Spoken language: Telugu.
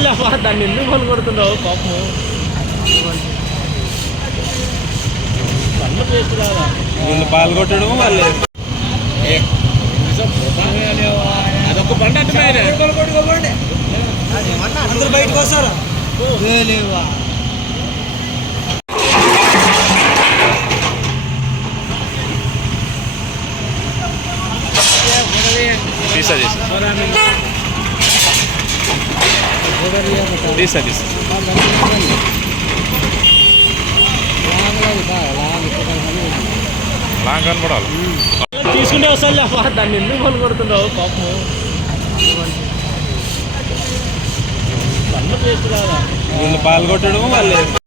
వస్తాలే దాన్ని ఎందుకు పని కొడుతున్నావు పాపం పన్ను చేసి రాదా వీళ్ళు పాల్గొట్టడం వాళ్ళు అదొక బండి అంటే అందరు బయటకు వస్తారా లేవా తీసా లాంగ్ కనపడాలి తీసుకుంటే వస్తాలే దాన్ని ఎందుకు పని కొడుతున్నావు పాపం పన్ను చేసి రాదా వీళ్ళు పాల్గొట్టడం వాళ్ళు